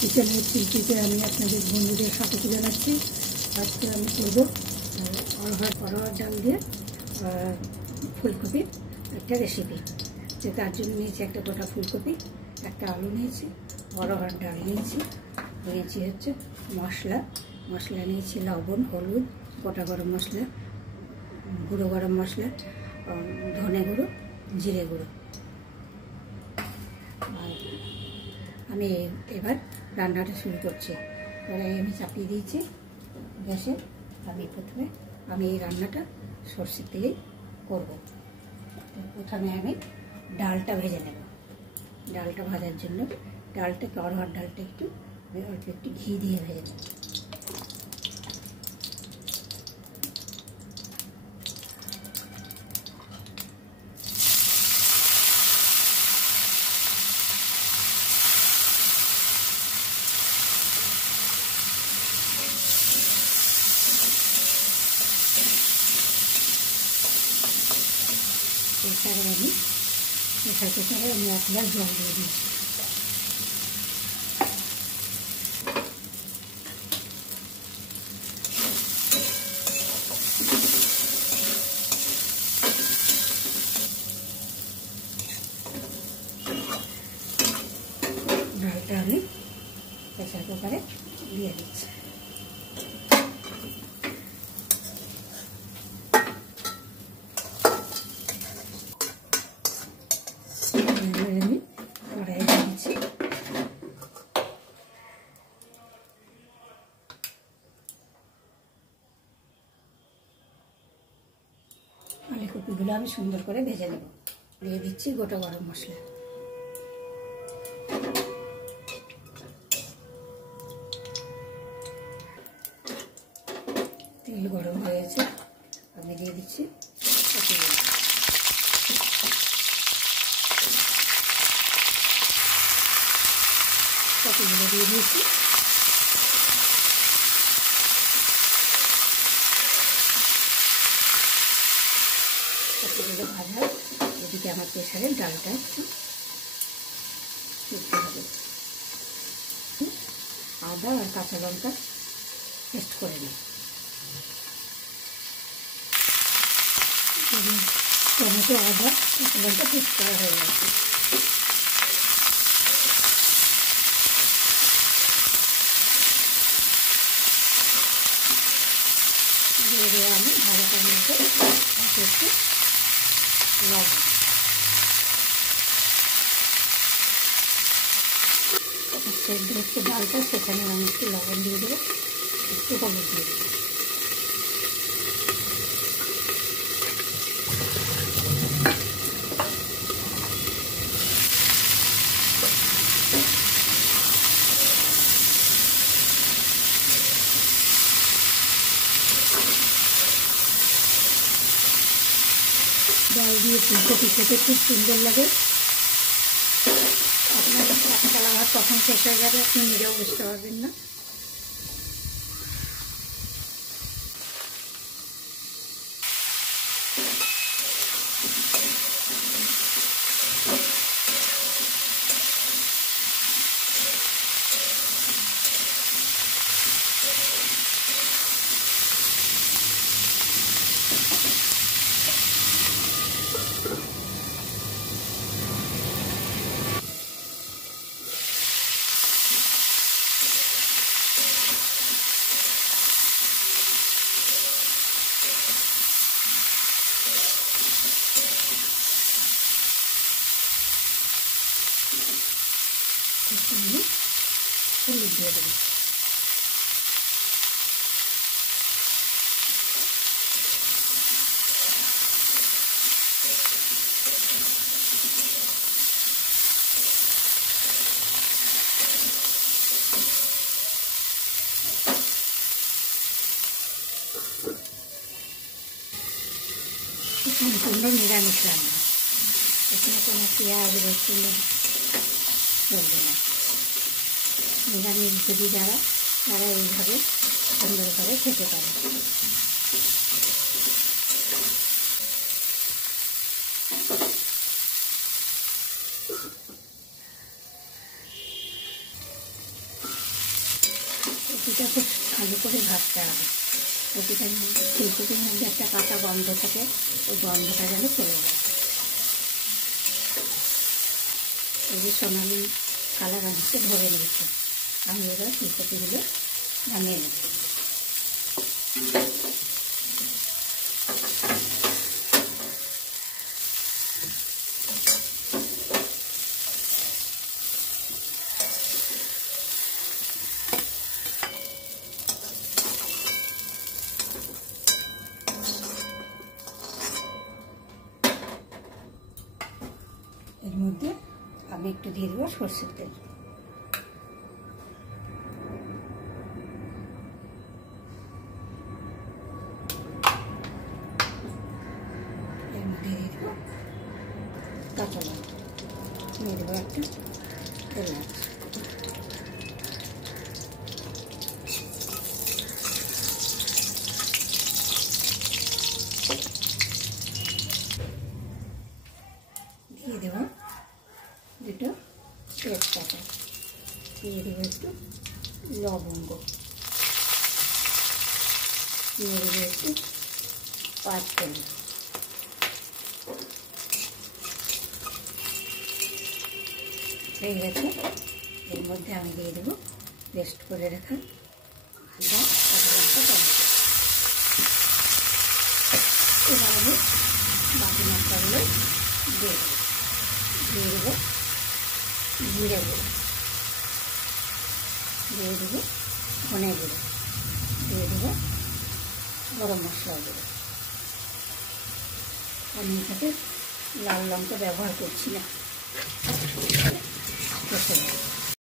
কিচেনের শিল্পীতে আমি আপনাদের বন্ধুদের স্বাগত জানাচ্ছি। আজকে আমি করবো অরহর ডাল দিয়ে ফুলকপির একটা রেসিপি। যে তার জন্য নিয়েছি একটা গোটা ফুলকপি, একটা আলু নিয়েছি, অরহর ডাল নিয়েছি হচ্ছে মশলা নিয়েছি লবণ, হলুদ, গোটা গরম মশলা, গুঁড়ো গরম মশলা, ধনে গুঁড়ো, জিরে গুঁড়ো। আর আমি এবার রান্নাটা শুরু করছি। কড়াই আমি চাপিয়ে দিয়েছি গ্যাসে। প্রথমে এই রান্নাটা সরষের তেলেই করব। প্রথমে আমি ডালটা ভেজে নেব। ডালটা ভাজার জন্য অরহর ডালটা অল্প একটু ঘি দিয়ে ভেজে নেব। প্রেসারে আমি 1 গ্লাস জল দিয়ে দিয়েছি। ডালটা আমি প্রেসার কুকারে দিয়ে দিচ্ছি। আমি কড়াই দিয়েছি। ফুলকপিগুলো আমি সুন্দর করে ভেজে নেব। দিয়ে দিচ্ছি গোটা গরম মশলা। তেল গরম হয়েছে, আমি দিয়ে দিচ্ছি কপিগুলো দিয়ে দিয়েছি। কপিগুলো ভাজা, এদিকে আমার প্রেসারের ডালটা একটু সিদ্ধ হবে। আদা আর কাঁচা লঙ্কা পেস্ট করে নিই। টমেটো, আদা, কাঁচা লঙ্কা পেস্ট করা হয়ে গেছে। দিয়ে আমি ভাজাটার মধ্যে একটু লবণ, সেদ্ধ হচ্ছে ডালটা, সেখানে আমি একটু লবণ দিয়ে দেবো, একটু হলুদ দিয়ে দেবো। ডাল দিয়ে ফুলকপি খেতে খুব সুন্দর লাগে। আপনার এক থালা ভাত কখন শেষ হয়ে যাবে আপনি নিজেও বুঝতে পারবেন না। হলুদ দিয়ে দেবো। সম্পূর্ণ নিরামিষ রান্না, এখানে কোনো পেঁয়াজ রসুন চলবে না। নিরামিষ ভোজী যারা, তারা এইভাবে সুন্দরভাবে খেতে পারে। ফুলকপিটা খুব ভালো করে ভাজতে হবে। ফুলকপির মধ্যে একটা কাঁচা গন্ধ থাকে, ওই গন্ধটা যেন চলে যায়। এই যে সোনালি কালার অনেকটা ধরে নিয়েছে, আমি এবার ফুলকপিগুলো নামিয়ে নেব। এর মধ্যে আমি একটু দিয়ে দেবো সরষের তেল। এর মধ্যে দিয়ে দেবো কাঁচা লঙ্কা, দিয়ে দেবো একটা এলাচ। দিয়ে দেবো দুটো তেজপাতা, দিয়ে দেবো একটু লবঙ্গ, দিয়ে দেবো একটু পাঁচফোড়ন, হয়ে গেছে। এর মধ্যে আমি দিয়ে দেবো পেস্ট করে রাখা আদা কাঁচা লঙ্কা টমেটো। এবার আমি বাকি মশলাগুলো দিয়ে দেবো। দিয়ে দেবো জিরে গুঁড়ো, দিয়ে দেবো ধনে গুঁড়ো, দিয়ে দেবো গরম মশলা গুঁড়ো। আমি এটাতে লাল লঙ্কা ব্যবহার করছি না।